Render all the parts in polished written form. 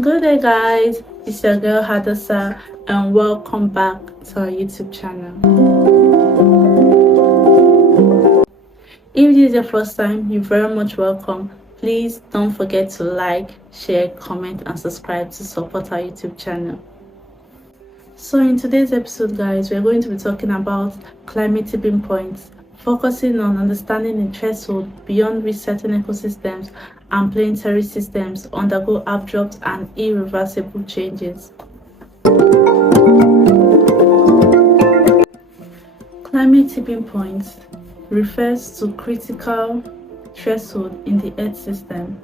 Good day, guys. It's your girl Hadassa, and welcome back to our YouTube channel. If this is your first time, you're very much welcome. Please don't forget to like, share, comment, and subscribe to support our YouTube channel. So, in today's episode, guys, we're going to be talking about climate tipping points, focusing on understanding the threshold beyond which certain ecosystems and planetary systems undergo abrupt and irreversible changes. Climate tipping points refers to critical threshold in the Earth system,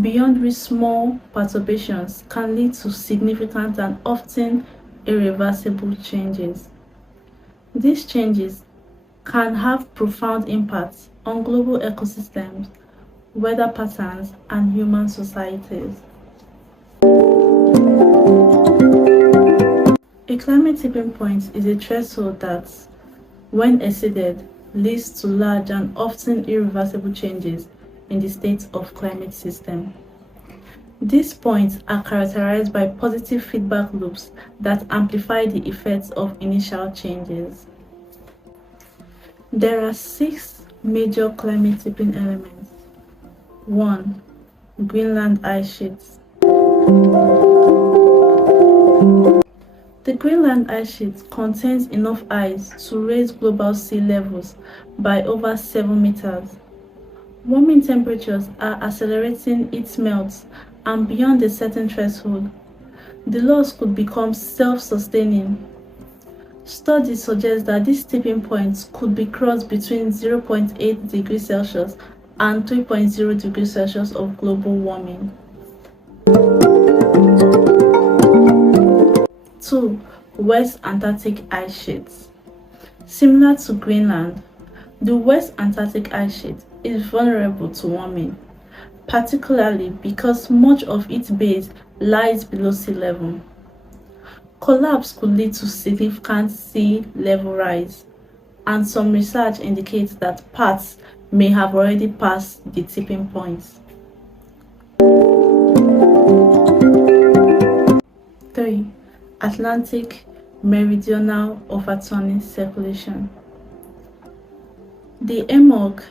beyond which small perturbations can lead to significant and often irreversible changes. These changes can have profound impacts on global ecosystems, weather patterns, and human societies. A climate tipping point is a threshold that, when exceeded, leads to large and often irreversible changes in the state of climate system. These points are characterized by positive feedback loops that amplify the effects of initial changes. There are 6 major climate tipping elements. 1. Greenland ice sheets. The Greenland ice sheet contains enough ice to raise global sea levels by over 7 meters. Warming temperatures are accelerating its melt, and beyond a certain threshold, the loss could become self-sustaining. Studies suggest that these tipping points could be crossed between 0.8 degrees Celsius and 3.0 degrees Celsius of global warming. 2. West Antarctic ice sheets. Similar to Greenland, the West Antarctic ice sheet is vulnerable to warming, particularly because much of its base lies below sea level. Collapse could lead to significant sea level rise, and some research indicates that parts may have already passed the tipping points. 3. Atlantic meridional overturning circulation. The EMOC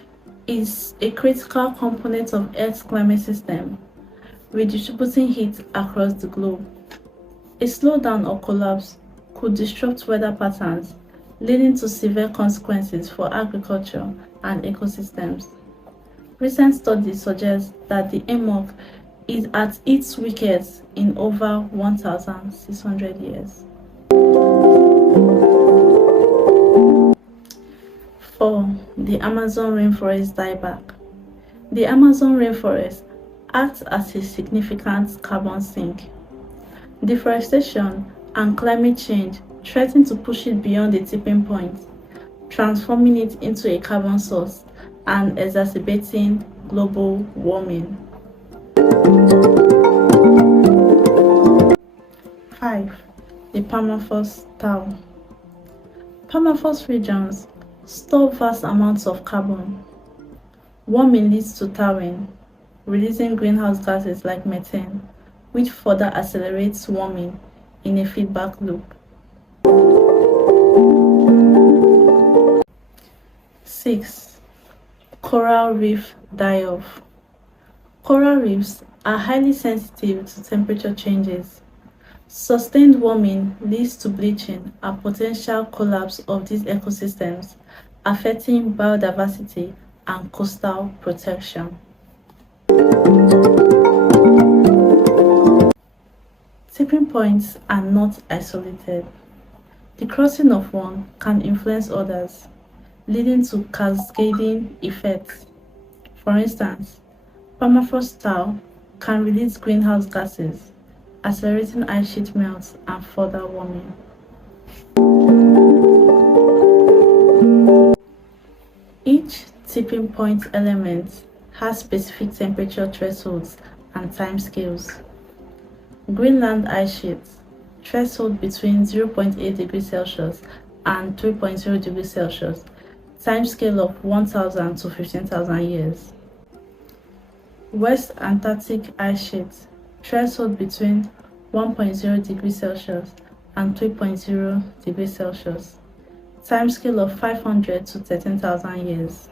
is a critical component of Earth's climate system, redistributing heat across the globe. A slowdown or collapse could disrupt weather patterns, leading to severe consequences for agriculture and ecosystems. Recent studies suggest that the EMOC is at its weakest in over 1,600 years. 4. The Amazon rainforest dieback. The Amazon rainforest acts as a significant carbon sink. Deforestation and climate change threaten to push it beyond the tipping point, transforming it into a carbon source and exacerbating global warming. 5. The permafrost thaw. Permafrost regions store vast amounts of carbon. Warming leads to thawing, releasing greenhouse gases like methane, which further accelerates warming in a feedback loop. 6. Coral reef die-off. Coral reefs are highly sensitive to temperature changes. Sustained warming leads to bleaching and potential collapse of these ecosystems, affecting biodiversity and coastal protection. Tipping points are not isolated. The crossing of one can influence others, leading to cascading effects. For instance, permafrost thaw can release greenhouse gases, accelerating ice sheet melt and further warming. Each tipping point element has specific temperature thresholds and timescales. Greenland ice sheets threshold between 0.8 degrees Celsius and 3.0 degrees Celsius, timescale of 1,000 to 15,000 years. West Antarctic ice sheet threshold between 1.0 degrees Celsius and 3.0 degrees Celsius, timescale of 500 to 13,000 years.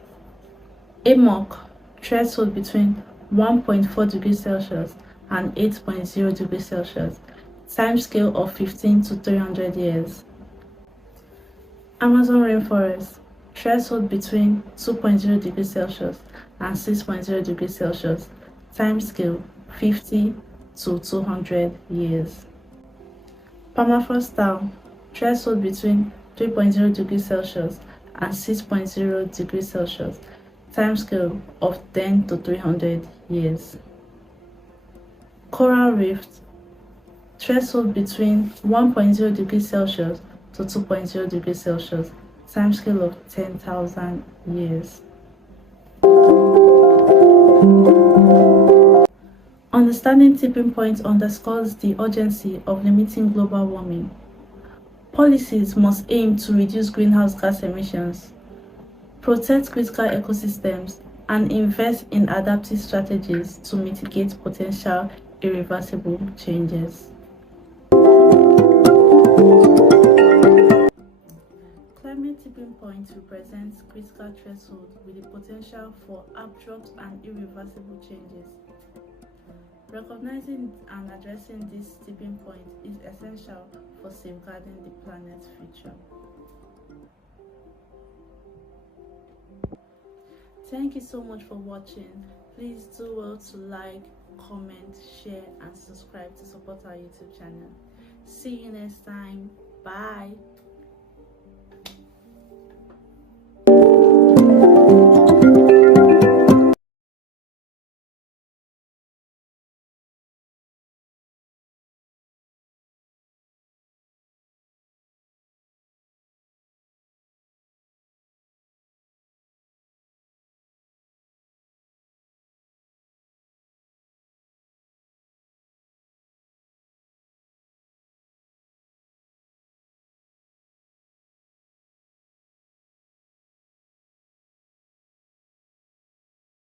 AMOC, threshold between 1.4 degrees Celsius and 8.0 degrees Celsius, timescale of 15 to 300 years. Amazon rainforest, threshold between 2.0 degrees Celsius and 6.0 degrees Celsius, timescale 50 to 200 years. Permafrost style, threshold between 3.0 degrees Celsius and 6.0 degrees Celsius, timescale of 10 to 300 years. Coral rift, threshold between 1.0 degrees Celsius to 2.0 degrees Celsius, timescale of 10,000 years. Understanding tipping point underscores the urgency of limiting global warming. Policies must aim to reduce greenhouse gas emissions, protect critical ecosystems, and invest in adaptive strategies to mitigate potential irreversible changes. Climate tipping point represents critical threshold with the potential for abrupt and irreversible changes. Recognizing and addressing this tipping point is essential for safeguarding the planet's future. Thank you so much for watching. Please do well to like, comment, share, and subscribe to support our YouTube channel. See you next time. Bye.